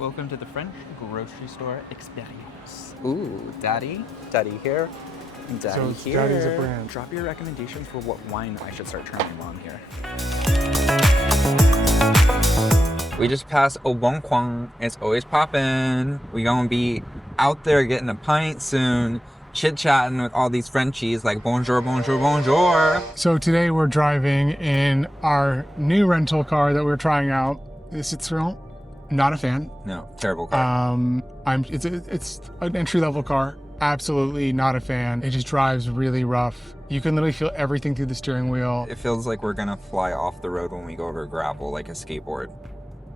Welcome to the French grocery store experience. Ooh, Daddy here. Daddy So here. Daddy's a brand. Drop your recommendations for what wine I should start trying while I'm here. We just passed Au Bon Coin. It's always poppin'. We gonna be out there getting a pint soon, chit-chatting with all these Frenchies like bonjour, bonjour, bonjour. So today we're driving in our new rental car that we're trying out. This Citroen. Not a fan. No, terrible car. It's an entry-level car. Absolutely not a fan. It just drives really rough. You can literally feel everything through the steering wheel. It feels like we're gonna fly off the road when we go over gravel like a skateboard.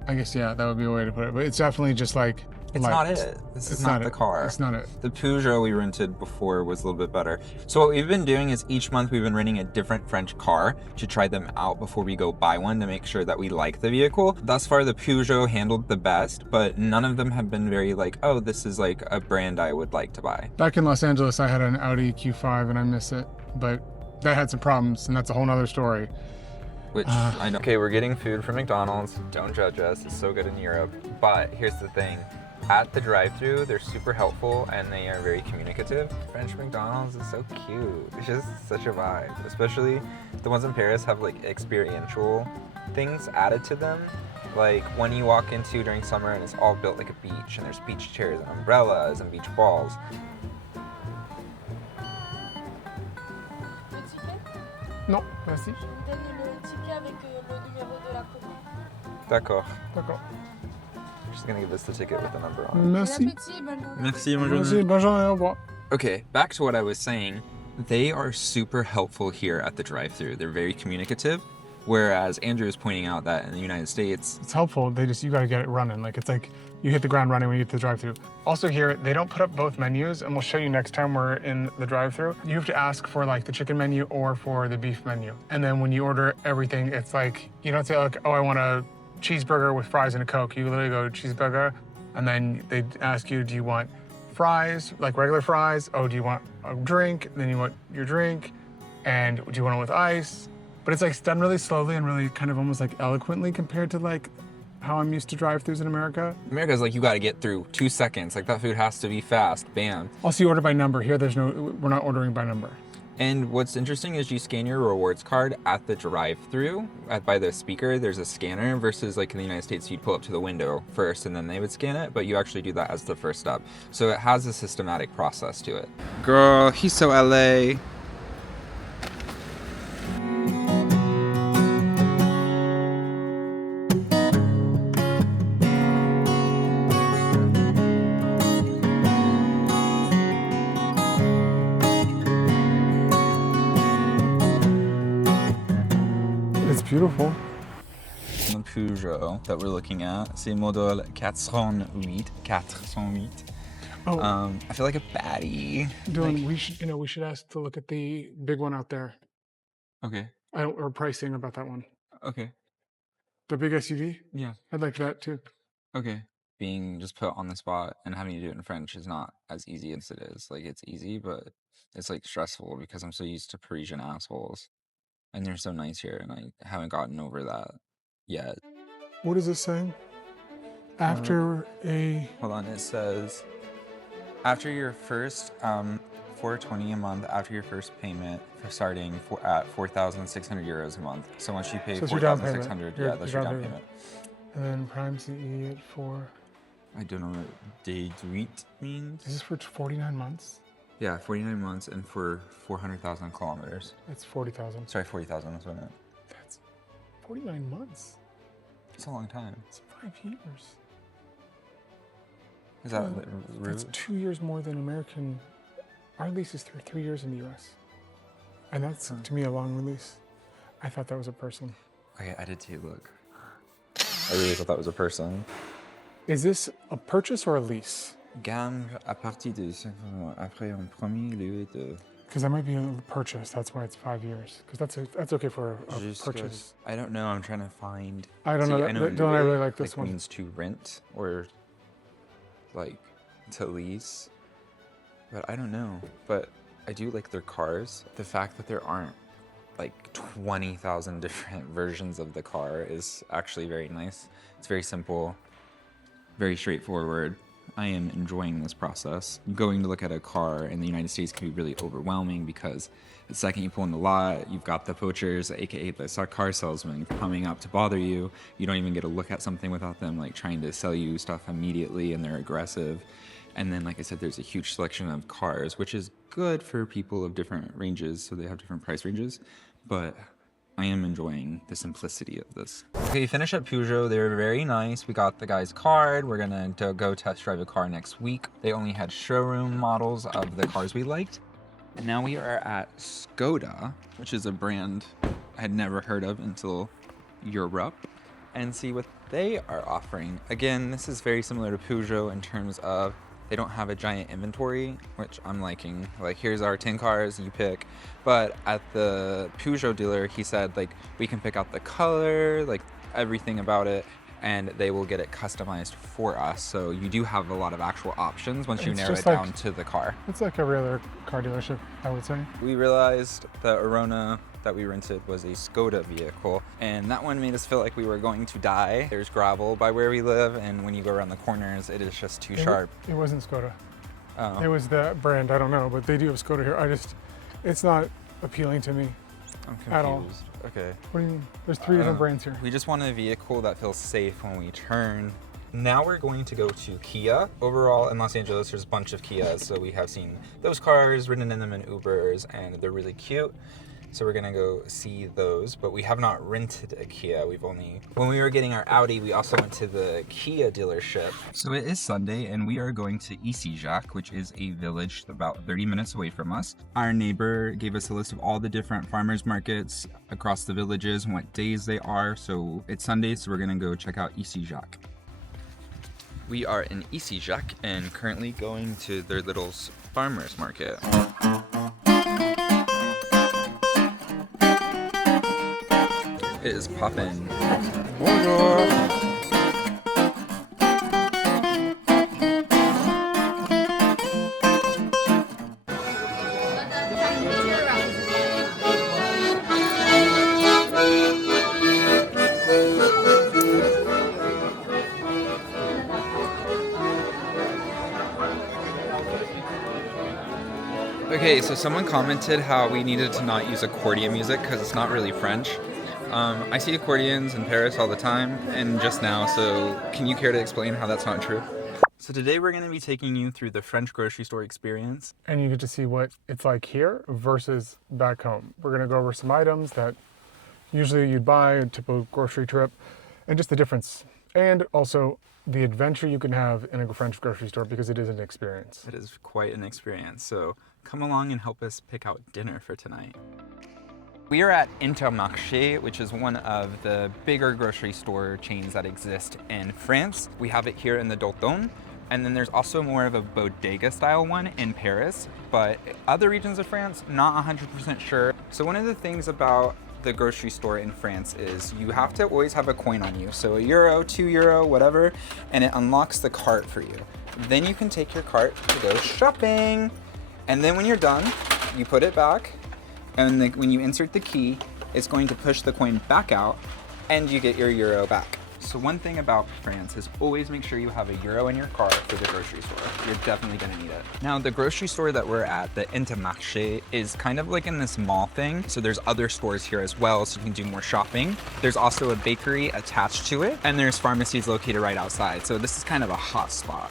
I guess, yeah, that would be a way to put it. But it's definitely just like... It's not it. This is not the car. It's not it. The Peugeot we rented before was a little bit better. So what we've been doing is each month we've been renting a different French car to try them out before we go buy one to make sure that we like the vehicle. Thus far, the Peugeot handled the best, but none of them have been very like, oh, this is like a brand I would like to buy. Back in Los Angeles, I had an Audi Q5 and I miss it. But that had some problems, and that's a whole nother story. Which I know. Okay, we're getting food from McDonald's. Don't judge us. It's so good in Europe. But here's the thing. At the drive-thru, they're super helpful and they are very communicative. French McDonald's is so cute. It's just such a vibe. Especially the ones in Paris have like experiential things added to them. Like when you walk into during summer and it's all built like a beach and there's beach chairs and umbrellas and beach balls. Non, merci. Je vous donne le ticket avec le numéro de la commande. D'accord. D'accord. She's gonna give us the ticket with the number on it. Merci. Bon appétit, bonne journée. Merci, bonjour. Merci, bonjour et au revoir. Okay, back to what I was saying. They are super helpful here at the drive-thru. They're very communicative. Whereas Andrew is pointing out that in the United States, It's helpful. You got to get it running. Like it's like you hit the ground running when you get to the drive-thru. Also here, they don't put up both menus, and we'll show you next time we're in the drive-thru. You have to ask for like the chicken menu or for the beef menu. And then when you order everything, it's like, you don't say like, oh, I want a cheeseburger with fries and a Coke. You literally go cheeseburger, and then they ask you, do you want fries, like regular fries? Oh, do you want a drink? Then you want your drink. And do you want it with ice? But it's like done really slowly and really kind of almost like eloquently compared to like how I'm used to drive-thrus in America. America's like, you gotta get through 2 seconds. Like that food has to be fast, bam. Also, you order by number. Here, we're not ordering by number. And what's interesting is you scan your rewards card at the drive-thru, by the speaker, there's a scanner versus like in the United States, you'd pull up to the window first and then they would scan it, but you actually do that as the first step. So it has a systematic process to it. Girl, he's so LA. It's beautiful. The Peugeot that we're looking at, c'est modèle 408. 408. Oh, I feel like a baddie. Dylan, we should ask to look at the big one out there. Okay, Or pricing about that one. okay, The big SUV. yeah, I'd like that too. okay. Being just put on the spot and having to do it in French is not as easy as it is. Like it's easy, but it's like stressful because I'm so used to Parisian assholes. And they're so nice here, and I haven't gotten over that yet. What is this saying? After a Hold on, it says, after your first $420 a month, after your first payment for starting at 4,600 euros a month. So once you pay So it's your down 4,600, payment. yeah, that's your down payment. And then Prime CE at 4. I don't know what déduit means. Is this for 49 months? Yeah, 49 months and for 400,000 kilometers. It's 40,000. Sorry, 40,000, that's what I meant. That's 49 months. It's a long time. It's 5 years. Is that That's rude? 2 years more than American. Our lease is 3 years in the US. And that's, to me, a long release. I thought that was a person. Okay, I did too, look. I really thought that was a person. Is this a purchase or a lease? Gamme à partir de 5 mois. Après un premier lieu de... Because that might be a purchase. That's why it's 5 years. Because that's okay for a purchase. I don't know. I'm trying to find. I don't know. Dylan, I really like this one. Means to rent or like to lease, but I don't know. But I do like their cars. The fact that there aren't like 20,000 different versions of the car is actually very nice. It's very simple. very straightforward. I am enjoying this process. Going to look at a car in the United States can be really overwhelming because the second you pull in the lot, you've got the poachers, aka the car salesman, coming up to bother you. You don't even get to look at something without them like trying to sell you stuff immediately, and they're aggressive. And then, like I said, there's a huge selection of cars, which is good for people of different ranges, so they have different price ranges. But I am enjoying the simplicity of this. Okay, we finished at Peugeot. They were very nice. We got the guy's card. We're gonna go test drive a car next week. They only had showroom models of the cars we liked. And now we are at Skoda, which is a brand I had never heard of until Europe, and see what they are offering. Again, this is very similar to Peugeot in terms of they don't have a giant inventory, which I'm liking. Like, here's our 10 cars, you pick. But at the Peugeot dealer, he said, like, we can pick out the color, like, everything about it, and they will get it customized for us. So you do have a lot of actual options once you narrow it down to the car. It's like every other car dealership, I would say. We realized the Arona that we rented was a Skoda vehicle, and that one made us feel like we were going to die. There's gravel by where we live, and when you go around the corners, it is just too sharp. It wasn't Skoda. Oh. It was the brand, I don't know, but they do have Skoda here. It's not appealing to me. I'm confused. At all. Okay. What do you mean? There's 3 different brands here. We just want a vehicle that feels safe when we turn. Now we're going to go to Kia. Overall, in Los Angeles, there's a bunch of Kias, so we have seen those cars, ridden in them in Ubers, and they're really cute. So we're gonna go see those, but we have not rented a Kia. When we were getting our Audi, we also went to the Kia dealership. So it is Sunday, and we are going to Issigeac, which is a village about 30 minutes away from us. Our neighbor gave us a list of all the different farmers markets across the villages and what days they are. So it's Sunday, so we're gonna go check out Issigeac. We are in Issigeac and currently going to their little farmers market. It is poppin'. Bonjour. Okay, so someone commented how we needed to not use accordion music because it's not really French. I see accordions in Paris all the time, and just now, so can you care to explain how that's not true? So today we're going to be taking you through the French grocery store experience. And you get to see what it's like here versus back home. We're gonna go over some items that usually you'd buy, a typical grocery trip, and just the difference. And also the adventure you can have in a French grocery store, because it is an experience. It is quite an experience, so come along and help us pick out dinner for tonight. We are at Intermarché, which is one of the bigger grocery store chains that exist in France. We have it here in the Dordogne, and then there's also more of a bodega style one in Paris, but other regions of France, not 100% sure. So one of the things about the grocery store in France is you have to always have a coin on you. So €1, €2, whatever, and it unlocks the cart for you. Then you can take your cart to go shopping. And then when you're done, you put it back, and then when you insert the key, it's going to push the coin back out, and you get your euro back. So one thing about France is always make sure you have a euro in your cart for the grocery store. You're definitely gonna need it. Now, the grocery store that we're at, the Intermarché, is kind of like in this mall thing. So there's other stores here as well, so you can do more shopping. There's also a bakery attached to it, and there's pharmacies located right outside. So this is kind of a hot spot.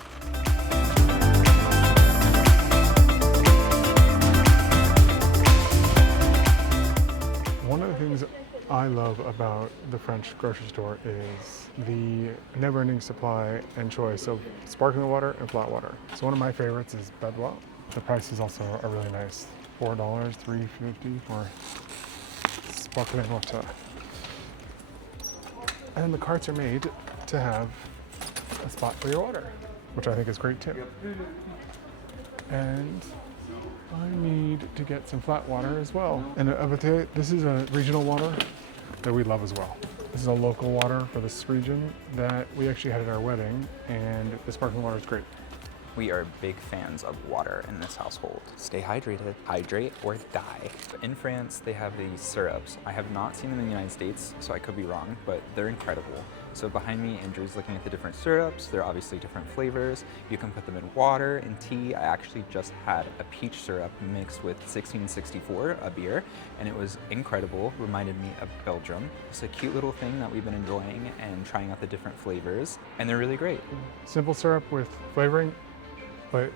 One of the things I love about the French grocery store is the never-ending supply and choice of sparkling water and flat water. So one of my favorites is Bedwell. The prices also are really nice. $4, $3.50 for sparkling water. And the carts are made to have a spot for your water, which I think is great too. And I need to get some flat water as well. And this is a regional water that we love as well. This is a local water for this region that we actually had at our wedding, and the sparkling water is great. We are big fans of water in this household. Stay hydrated, hydrate or die. In France, they have these syrups. I have not seen them in the United States, so I could be wrong, but they're incredible. So behind me, Andrew's looking at the different syrups. They're obviously different flavors. You can put them in water and tea. I actually just had a peach syrup mixed with 1664, a beer, and it was incredible. Reminded me of Belgium. It's a cute little thing that we've been enjoying and trying out the different flavors, and they're really great. Simple syrup with flavoring, but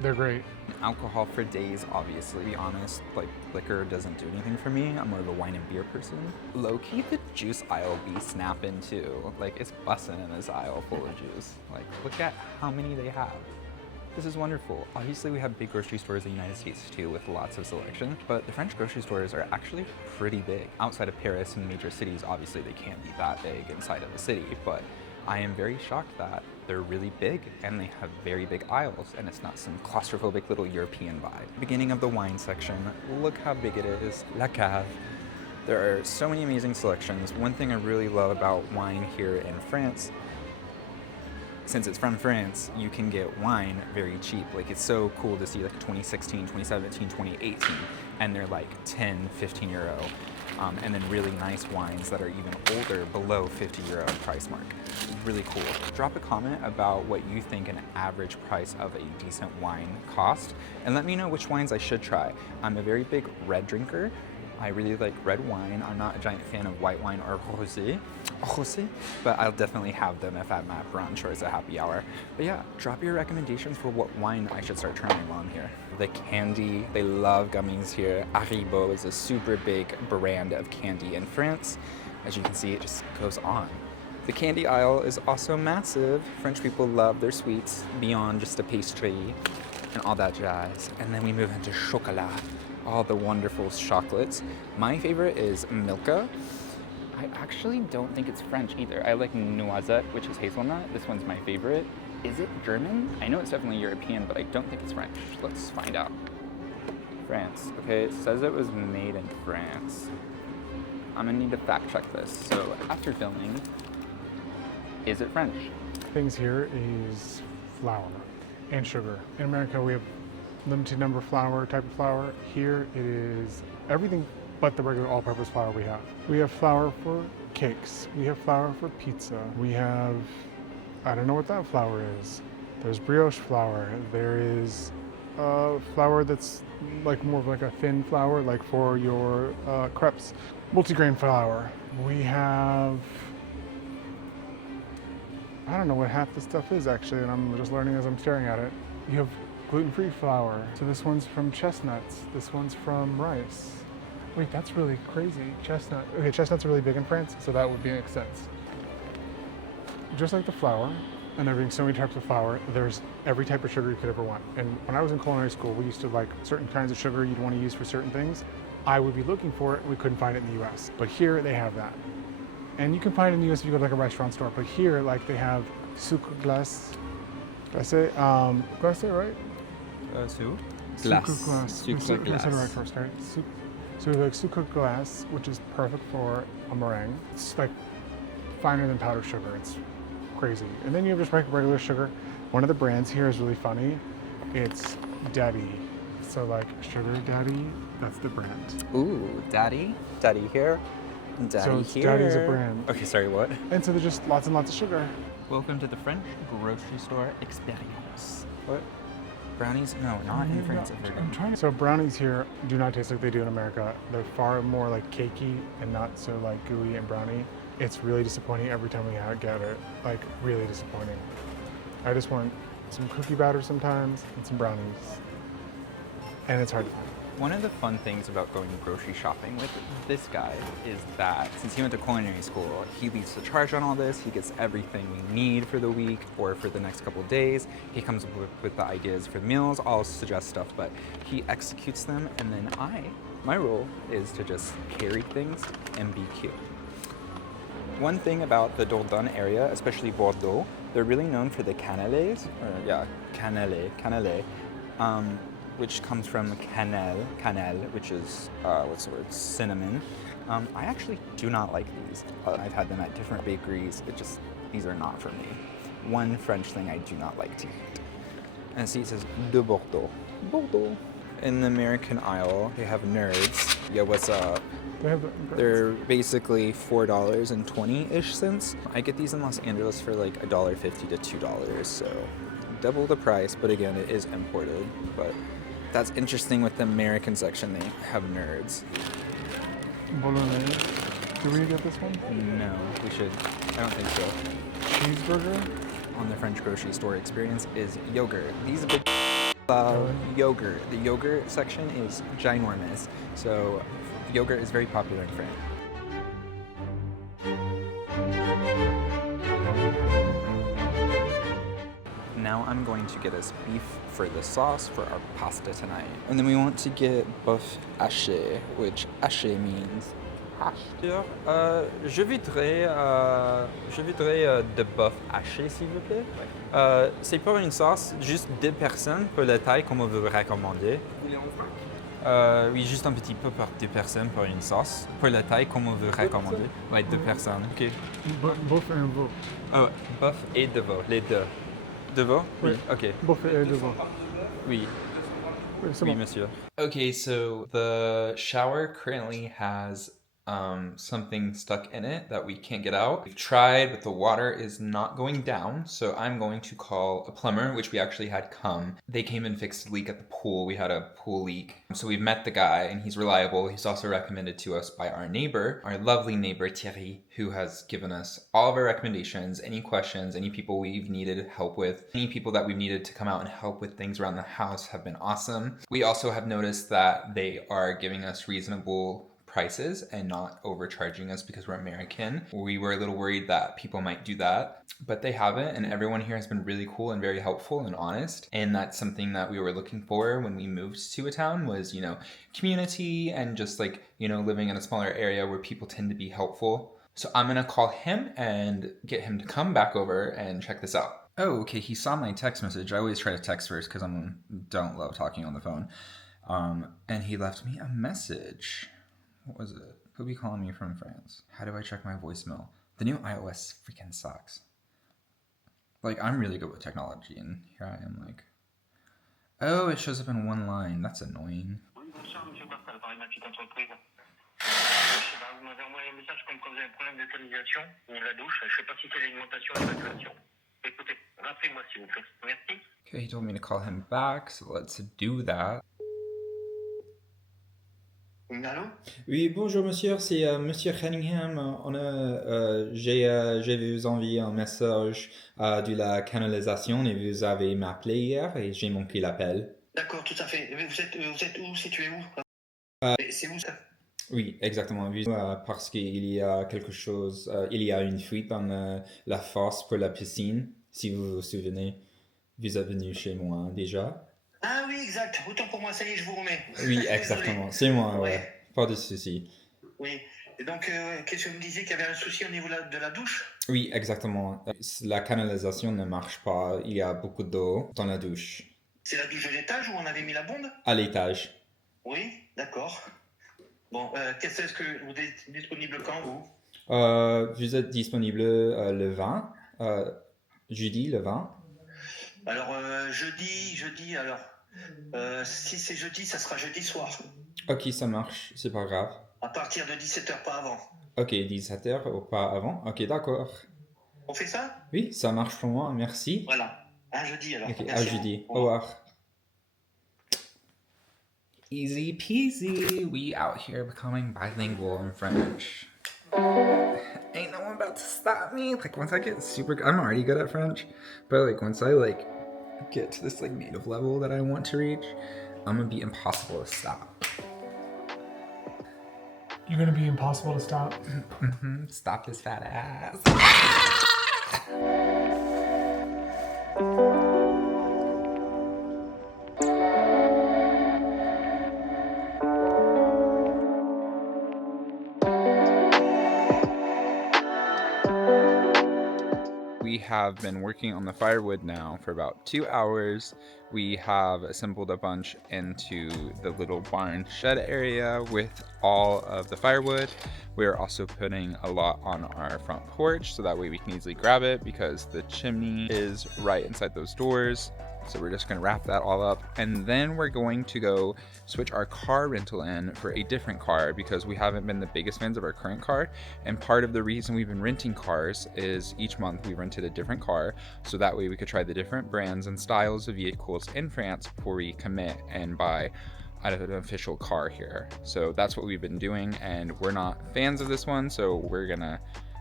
they're great. Alcohol for days, obviously. To be honest, like liquor doesn't do anything for me. I'm more of a wine and beer person. Low-key, the juice aisle be snapping too. Like, it's bussin' in this aisle full of juice. Like, look at how many they have. This is wonderful. Obviously, we have big grocery stores in the United States too with lots of selection, but the French grocery stores are actually pretty big. Outside of Paris and major cities, obviously they can't be that big inside of a city, but I am very shocked that they're really big and they have very big aisles and it's not some claustrophobic little European vibe. Beginning of the wine section, look how big it is, La Cave. There are so many amazing selections. One thing I really love about wine here in France, since it's from France, you can get wine very cheap. Like, it's so cool to see like 2016, 2017, 2018, and they're like 10, 15 euro. And then really nice wines that are even older, below 50 euro price mark. Really cool. Drop a comment about what you think an average price of a decent wine cost, and let me know which wines I should try. I'm a very big red drinker. I really like red wine. I'm not a giant fan of white wine or rosé, but I'll definitely have them if I'm at brunch or it's a happy hour. But yeah, drop your recommendations for what wine I should start trying while I'm here. The candy, they love gummies here. Haribo is a super big brand of candy in France. As you can see, it just goes on. The candy aisle is also massive. French people love their sweets beyond just a pastry and all that jazz. And then we move into chocolat. All the wonderful chocolates. My favorite is Milka. I actually don't think it's French either. I like Noisette, which is hazelnut. This one's my favorite. Is it German? I know it's definitely European, but I don't think it's French. Let's find out. France. Okay, it says it was made in France. I'm gonna need to fact check this. So after filming, is it French? Things here is flour and sugar. In America, we have limited number of flour, type of flour. Here it is everything but the regular all-purpose flour we have. We have flour for cakes. We have flour for pizza. We have, I don't know what that flour is. There's brioche flour. There is flour that's like more of like a thin flour, like for your crepes. Multigrain flour. We have, I don't know what half this stuff is actually, and I'm just learning as I'm staring at it. You have gluten-free flour. So this one's from chestnuts. This one's from rice. Wait, that's really crazy. Chestnut. Okay, chestnuts are really big in France, so that would make sense. Just like the flour, and there being so many types of flour, there's every type of sugar you could ever want. And when I was in culinary school, we used to like certain kinds of sugar you'd want to use for certain things. I would be looking for it, and we couldn't find it in the US. But here they have that. And you can find it in the US if you go to like a restaurant store, but here like they have sucre glace. Did I say right? Sucre glace. Sucre I said it right first, right? So we have like sucre glace, which is perfect for a meringue. It's like finer than powdered sugar. It's crazy. And then you have just regular sugar. One of the brands here is really funny. It's Daddy. So like Sugar Daddy, that's the brand. Ooh, Daddy. Daddy here. Daddy so here. Daddy's a brand. Okay, sorry, what? And so there's just lots and lots of sugar. Welcome to the French grocery store experience. What? Brownies? No, not in France. I'm trying. So brownies here do not taste like they do in America. They're far more like cakey and not so like gooey and browny. It's really disappointing every time we get it. Like really disappointing. I just want some cookie batter sometimes and some brownies. And it's hard to find. One of the fun things about going grocery shopping with this guy is that since he went to culinary school, he leads the charge on all this. He gets everything we need for the week or for the next couple of days. He comes up with the ideas for the meals. I'll suggest stuff, but he executes them. And then my role is to just carry things and be cute. One thing about the Dordogne area, especially Bordeaux, they're really known for the cannelés, cannelé, which comes from cannelle, which is, what's the word, cinnamon. I actually do not like these. I've had them at different bakeries. These are not for me. One French thing I do not like to eat. And see, it says de Bordeaux. Bordeaux. In the American aisle, they have nerds. Yo, what's up? They have They're basically $4.20-ish cents. I get these in Los Angeles for like $1.50 to $2, so double the price, but again, it is imported. But that's interesting with the American section, they have nerds. Bolognese. Do we get this one? No, we should. I don't think so. Cheeseburger? On the French grocery store experience is yogurt. These big yogurt. The yogurt section is ginormous, so yogurt is very popular in France. Now I'm going to get us beef for the sauce for our pasta tonight. And then we want to get bœuf haché, which haché means hashed. Je voudrais de bœuf haché, s'il vous plaît. C'est pour une sauce, juste 2 personnes pour la taille comme vous recommandez. Oui, juste un petit peu pour 2 personnes pour une sauce. Pour la taille comme vous recommandez. Ouais, 2 personnes. Ok. Bœuf et un veau. Oh, bœuf et de veau, les deux. De veau? Oui. Ok. Bœuf et de veau. Oui. C'est Oui, bon. monsieur. Okay, so the shower currently has something stuck in it that we can't get out. We've tried, but the water is not going down, so I'm going to call a plumber, which we actually had come. They came and fixed the leak at the pool. We had a pool leak. So we've met the guy, and he's reliable. He's also recommended to us by our neighbor, our lovely neighbor Thierry, who has given us all of our recommendations, any questions, any people we've needed help with, any people that we've needed to come out and help with things around the house have been awesome. We also have noticed that they are giving us reasonable prices and not overcharging us because we're American. We were a little worried that people might do that, but they haven't, and everyone here has been really cool and very helpful and honest. And that's something that we were looking for when we moved to a town was, community and just like, living in a smaller area where people tend to be helpful. So I'm gonna call him and get him to come back over and check this out. Oh, okay, he saw my text message. I always try to text first because I don't love talking on the phone. And he left me a message. What was it? Who'll be calling me from France? How do I check my voicemail? The new iOS freaking sucks. Like, I'm really good with technology, and here I am like, oh, it shows up in one line. That's annoying. Bonsoir, monsieur Costa, l'appareil de ma petite entreprise. Je sais pas, vous m'avez envoyé un message comme quoi vous avez un problème de canalisation ou de la douche. Je sais pas si c'est l'alimentation ou l'évacuation. Écoutez, rappelez-moi s'il vous plaît. Merci. Okay, he told me to call him back, so let's do that. Allô? Oui, bonjour monsieur, c'est monsieur Cunningham. J'ai vous envoyé un message de la canalisation et vous avez m'appelé hier et j'ai manqué l'appel. D'accord, tout à fait. Mais vous êtes où? Situé où? C'est où ça? Oui, exactement. Parce qu'il y a quelque chose, il y a une fuite dans la fosse pour la piscine. Si vous vous souvenez, vous êtes venu chez moi déjà. Ah oui, exact. Autant pour moi, ça y est, je vous remets. Oui, exactement. C'est moi, ouais. Pas de souci. Oui. Et donc, qu'est-ce que vous me disiez qu'il y avait un souci au niveau de la douche? Oui, exactement. La canalisation ne marche pas. Il y a beaucoup d'eau dans la douche. C'est la douche de l'étage où on avait mis la bonde? À l'étage. Oui, d'accord. Bon, qu'est-ce que vous êtes disponible quand, vous? Vous êtes disponible le 20, jeudi le 20. Alors, jeudi, alors, si c'est jeudi, ça sera jeudi soir. Ok, ça marche, c'est pas grave. À partir de 17h, pas avant. Ok, 17h ou pas avant. Ok, d'accord. On fait ça? Oui, ça marche pour moi, merci. Voilà, à jeudi alors. Ok, Merci à vous. jeudi. Au revoir. Easy peasy, we out here becoming bilingual in French. Ain't no one about to stop me. Like once I get I'm already good at French, but like once I get to this native level that I want to reach, I'm gonna be impossible to stop. You're gonna be impossible to stop. Stop this fat ass. We have been working on the firewood now for about 2 hours. We have assembled a bunch into the little barn shed area with all of the firewood. We're also putting a lot on our front porch so that way we can easily grab it because the chimney is right inside those doors. So we're just gonna wrap that all up, and then we're going to go switch our car rental in for a different car because we haven't been the biggest fans of our current car. And part of the reason we've been renting cars is each month we rented a different car, so that way we could try the different brands and styles of vehicles in France before we commit and buy an official car here. So that's what we've been doing, and we're not fans of this one, so we're gonna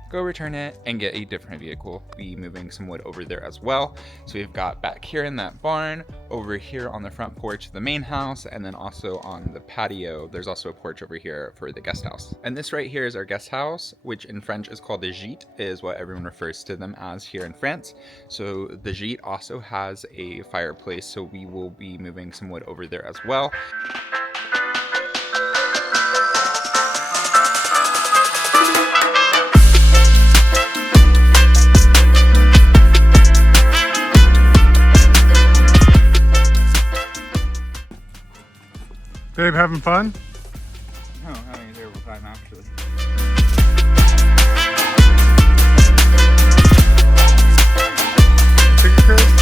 go return it and get a different vehicle. Be moving some wood over there as well. So we've got back here in that barn, over here on the front porch of the main house, and then also on the patio there's also a porch over here for the guest house. And this right here is our guest house, which in French is called the gîte, is what everyone refers to them as here in France. So the gîte also has a fireplace, so we will be moving some wood over there as well. Babe, having fun? No, having a terrible time actually. Finger curls?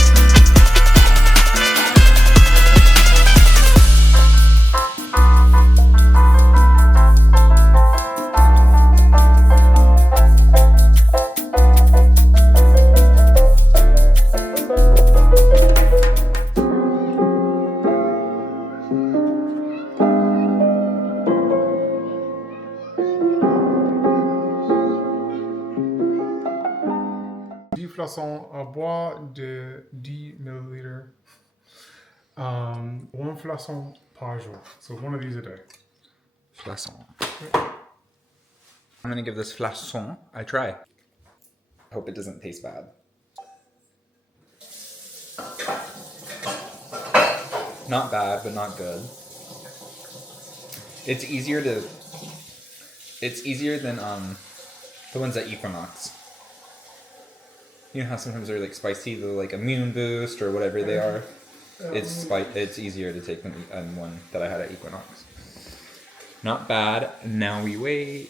Flacons à bois de 10 milliliter. One flacon par jour. So one of these a day. Flacon. I'm gonna give this flacon a try. I hope it doesn't taste bad. Not bad, but not good. It's easier than the ones at Equinox. You know how sometimes they're like spicy, they're like immune boost or whatever they are. It's easier to take than one that I had at Equinox. Not bad. Now we wait.